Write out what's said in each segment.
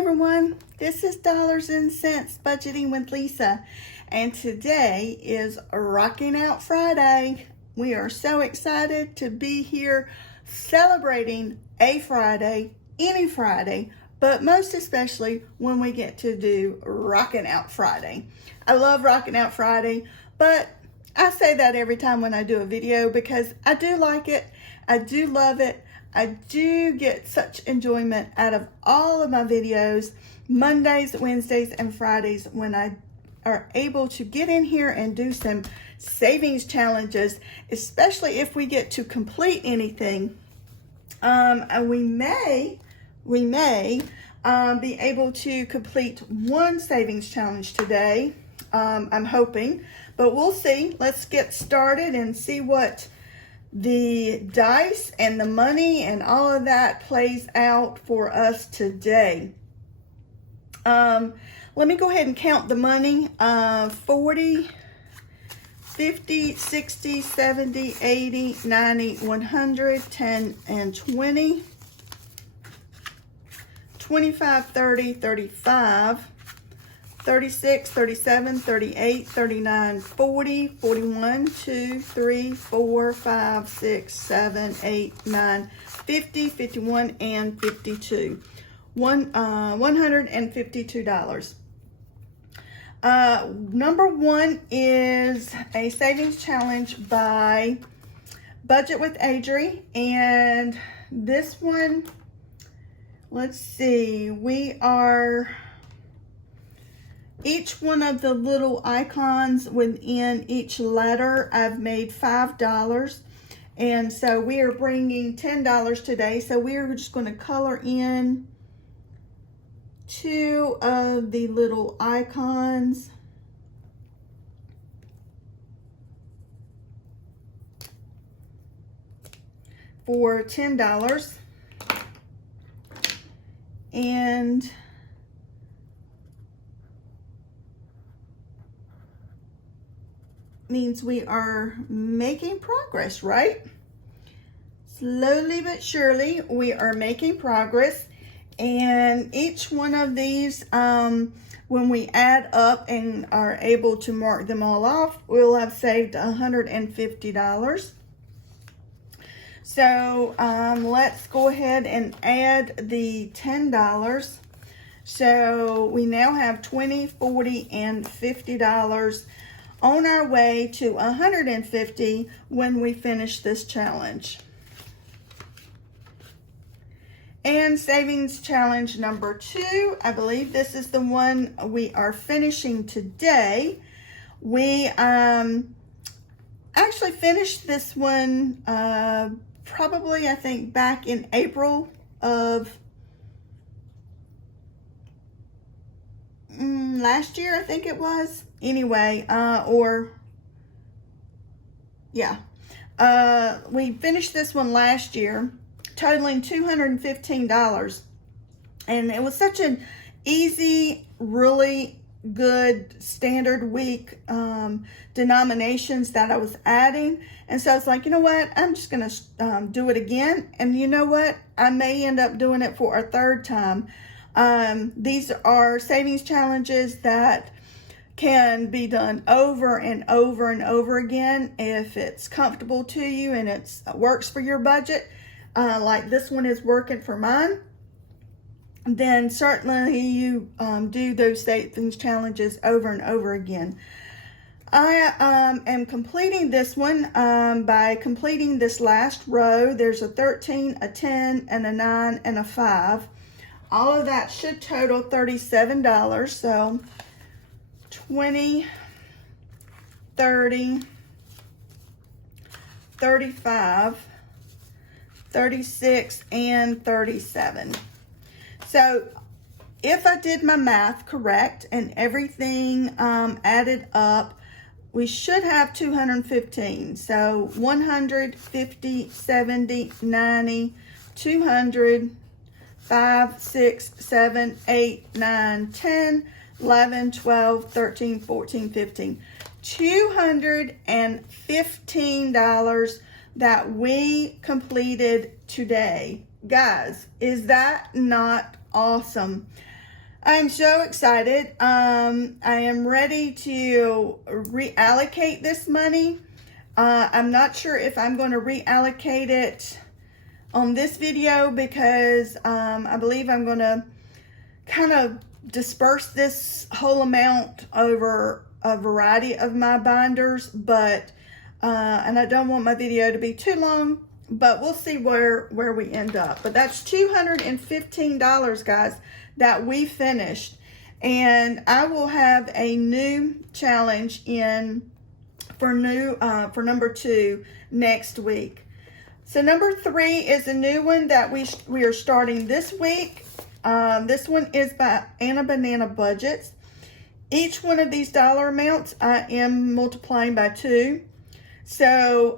everyone, this is Dollars and Cents Budgeting with Lisa, and today is Rocking Out Friday. We are so excited to be here celebrating a Friday, any Friday, but most especially when we get to do Rocking Out Friday. I love Rocking Out Friday, but I say that every time when I do a video because I do like it, I do love it. I do get such enjoyment out of all of my videos, Mondays, Wednesdays, and Fridays, when I are able to get in here and do some savings challenges, especially if we get to complete anything. And we may be able to complete one savings challenge today. I'm hoping, but we'll see. Let's get started and see what the dice and the money and all of that plays out for us today. Let me go ahead and count the money. 40, 50, 60, 70, 80, 90, 100, 10, and 20, 25, 30, 35, 36, 37, 38, 39, 40, 41, 2, 3, 4, 5, 6, 7, 8, 9, 50, 51, and 52. $152. Number one is a savings challenge by Budget with Adri, and this one, let's see, we are... Each one of the little icons within each letter, I've made $5. And so we are bringing $10 today. So we are just going to color in two of the little icons. For $10. And means we are making progress, right? Slowly but surely, we are making progress. And each one of these, when we add up and are able to mark them all off, we'll have saved $150. So let's go ahead and add the $10. So we now have $20, $40, and $50 on our way to $150 when we finish this challenge. And savings challenge number 2, I believe this is the one we are finishing today. We actually finished this one probably, I think, back in April of last year, I think it was. Anyway, we finished this one last year, totaling $215. And it was such an easy, really good standard week denominations that I was adding. And so it's like, you know what, I'm just going to do it again. And you know what, I may end up doing it for a third time. These are savings challenges that can be done over and over and over again if it's comfortable to you and it works for your budget, like this one is working for mine. Then certainly you do those savings challenges over and over again. I am completing this one by completing this last row. There's a 13, a 10, and a 9, and a 5. All of that should total $37. So 20, 30, 35, 36, and 37. So if I did my math correct and everything added up, we should have 215. So 150, 70, 90, 200, 5, 6, 7, 8, 9, 10, 11, 12, 13, 14, 15. $215 that we completed today. Guys, is that not awesome? I'm so excited. I am ready to reallocate this money. I'm not sure if I'm going to reallocate it on this video because I believe I'm going to kind of disperse this whole amount over a variety of my binders, but and I don't want my video to be too long, but we'll see where we end up. But that's $215, guys, that we finished, and I will have a new challenge in for number 2 next week. So number 3 is a new one that we are starting this week. This one is by Anna Banana Budgets. Each one of these dollar amounts I am multiplying by 2. So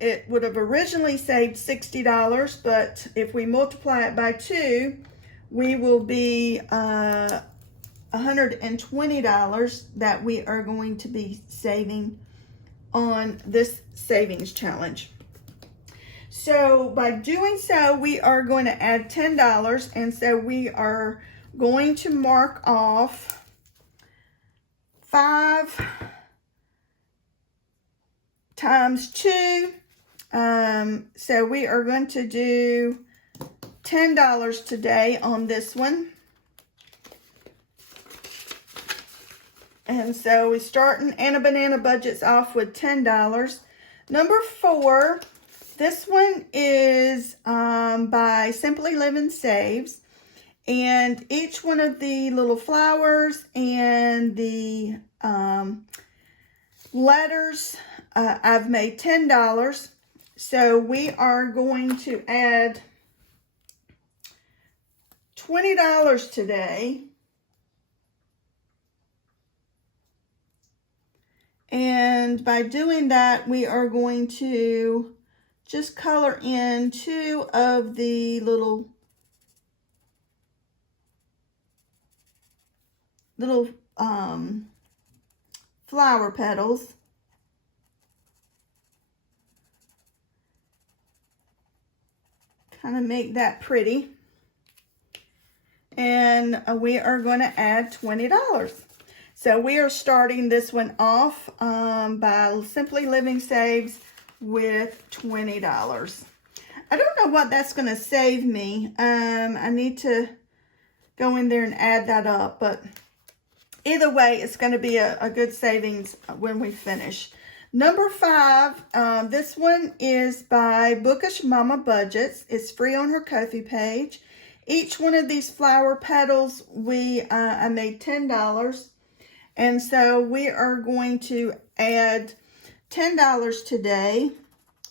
it would have originally saved $60, but if we multiply it by 2, we will be $120 that we are going to be saving on this savings challenge. So by doing so, we are going to add $10, and so we are going to mark off 5 times 2. So we are going to do $10 today on this one. And so we're starting Anna Banana Budgets off with $10. Number 4, this one is by Simply Living Saves. And each one of the little flowers and the letters, I've made $10. So we are going to add $20 today. And by doing that, we are going to just color in 2 of the little flower petals. Kind of make that pretty. And we are going to add $20. So we are starting this one off by Simply Living Saves with $20. I don't know what that's going to save me. I need to go in there and add that up, but either way, it's going to be a good savings when we finish. Number 5, this one is by Bookish Mama Budgets. It's free on her Ko-fi page. Each one of these flower petals, I made $10. And so we are going to add $10 today.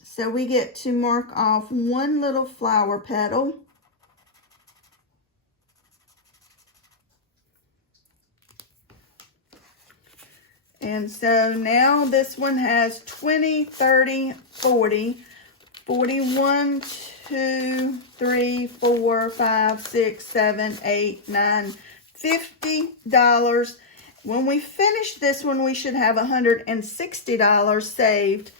So we get to mark off 1 little flower petal. And so now this one has 20, 30, 40, 41, 2, 3, 4, 5, 6, 7, 8, 9, $50. When we finish this one, we should have $160 saved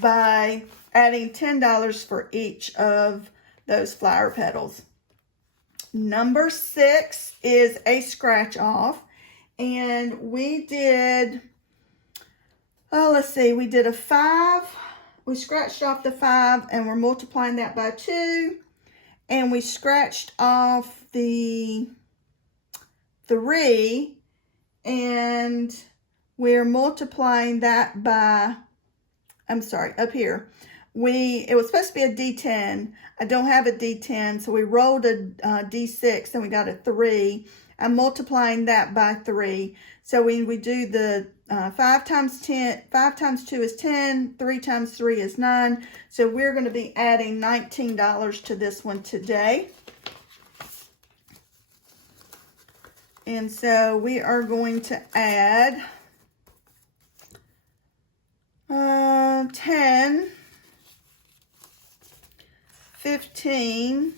by adding $10 for each of those flower petals. Number 6 is a scratch off. And we did, let's see, we did a 5. We scratched off the 5 and we're multiplying that by 2. And we scratched off the 3 and we're multiplying that by, I'm sorry, up here. It was supposed to be a D10. I don't have a D10, so we rolled a D6 and we got a 3. I'm multiplying that by 3. So we do the 5 times 10, 5 times 2 is 10, 3 times 3 is 9. So we're going to be adding $19 to this one today. And so we are going to add 10, 15,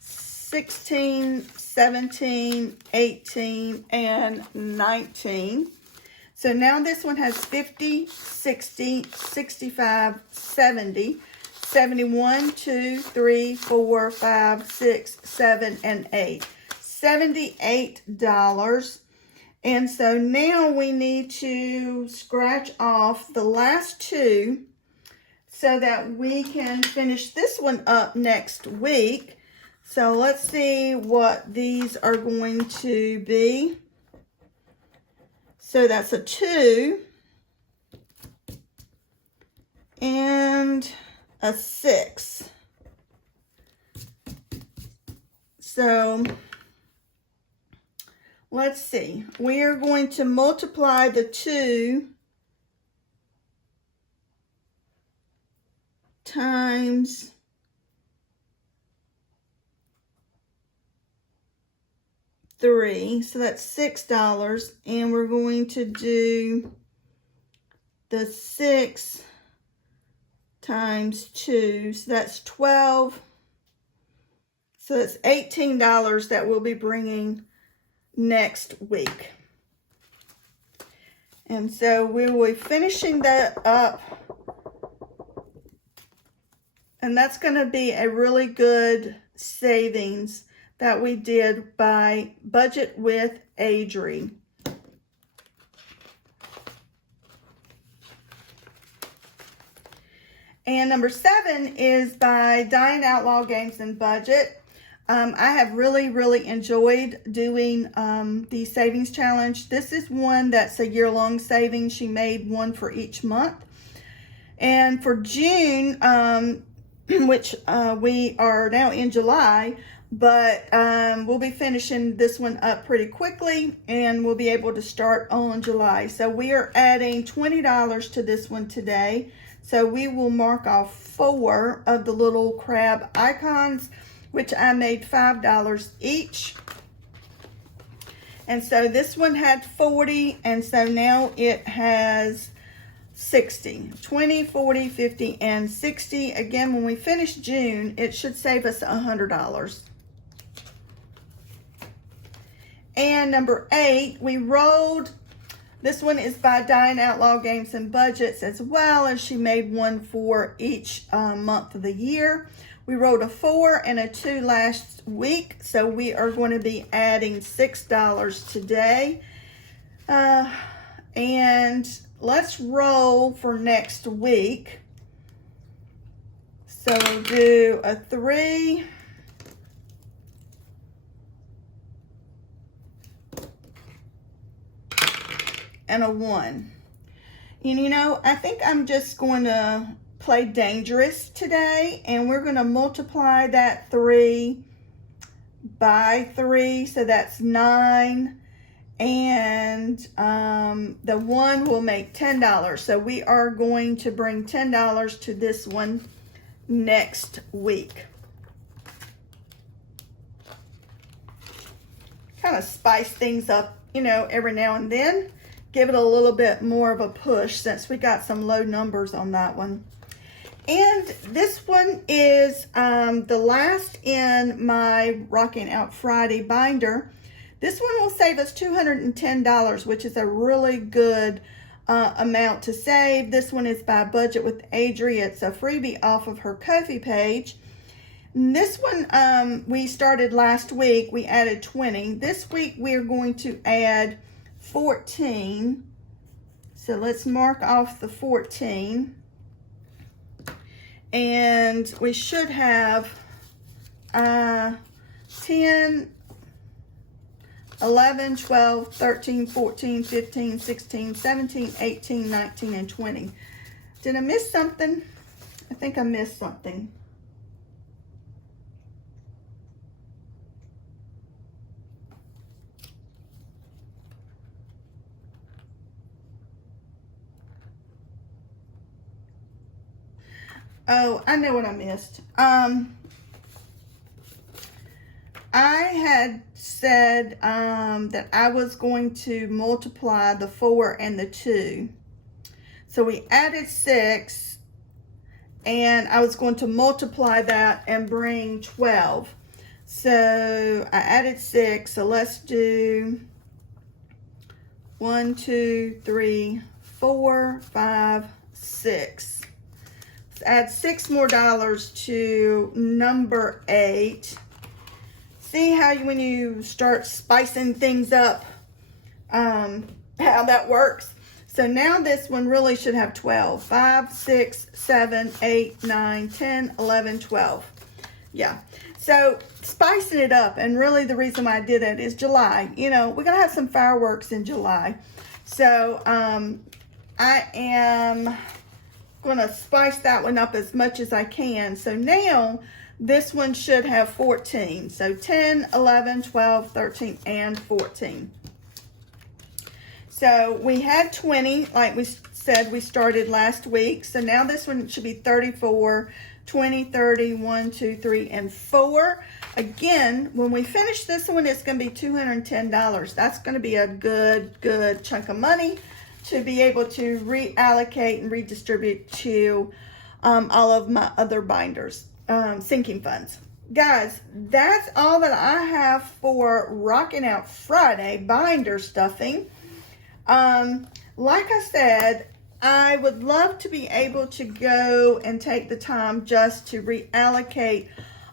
16, 17, 18, and 19. So now this one has 50, 60, 65, 70. 71, 2, 3, 4, 5, 6, 7, and 8. $78. And so now we need to scratch off the last two so that we can finish this one up next week. So let's see what these are going to be. So that's a 2 and a 6. So let's see. We are going to multiply the 2 times 3, so that's $6, and we're going to do the 6 times 2, so that's 12. So that's $18 that we'll be bringing next week. And so we will be finishing that up, and that's going to be a really good savings that we did by Budget with Adri. And number 7 is by Diane Outlaw Games and Budget. I have really enjoyed doing the savings challenge. This is one that's a year-long savings. She made one for each month. And for June, which we are now in July, but we'll be finishing this one up pretty quickly, and we'll be able to start on July. So we are adding $20 to this one today. So we will mark off 4 of the little crab icons, which I made $5 each. And so this one had 40, and so now it has 60. 20, 40, 50, and 60. Again, when we finish June, it should save us $100. And number 8, we rolled. This one is by Diane Outlaw Games and Budgets as well, and she made one for each month of the year. We rolled a 4 and a 2 last week, so we are going to be adding $6 today. And let's roll for next week. So we'll do a 3. And a 1. And you know, I think I'm just going to play dangerous today, and we're going to multiply that 3 by 3, so that's 9, and the 1 will make $10. So we are going to bring $10 to this one next week. Kind of spice things up, you know, every now and then. Give it a little bit more of a push since we got some low numbers on that one. And this one is the last in my Rocking Out Friday binder. This one will save us $210, which is a really good amount to save. This one is by Budget with Adri. It's a freebie off of her Ko-fi page. And this one we started last week. We added 20. This week we're going to add 14. So let's mark off the 14. And we should have 10, 11, 12, 13, 14, 15, 16, 17, 18, 19, and 20. Did I miss something? I think I missed something. Oh, I know what I missed. I had said that I was going to multiply the 4 and the 2. So we added 6, and I was going to multiply that and bring 12. So I added 6, so let's do 1, 2, 3, 4, 5, 6. add $6 more to number 8. See how when you start spicing things up, how that works? So now this one really should have 12. 5, 6, 7, 8, 9, 10, 11, 12. Yeah. So spicing it up, and really the reason why I did it is July. You know, we're going to have some fireworks in July. So I am going to spice that one up as much as I can. So now this one should have 14. So 10, 11, 12, 13, and 14. So we had 20, like we said we started last week. So now this one should be 34, 20, 30, 1, 2, 3, and 4. Again, when we finish this one, it's going to be $210. That's going to be a good chunk of money to be able to reallocate and redistribute to all of my other binders, sinking funds. Guys, that's all that I have for Rocking Out Friday binder stuffing. Like I said, I would love to be able to go and take the time just to reallocate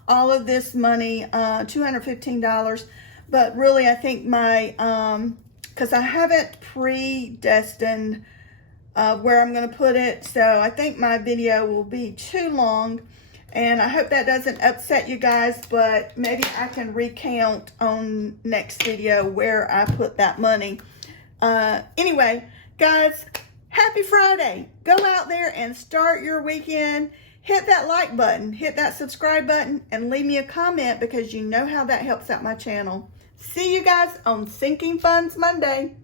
all of this money, $215. But really, I think my, because I haven't predestined where I'm going to put it. So I think my video will be too long. And I hope that doesn't upset you guys. But maybe I can recount on next video where I put that money. Anyway, guys, happy Friday. Go out there and start your weekend. Hit that like button, hit that subscribe button, and leave me a comment because you know how that helps out my channel. See you guys on Sinking Funds Monday.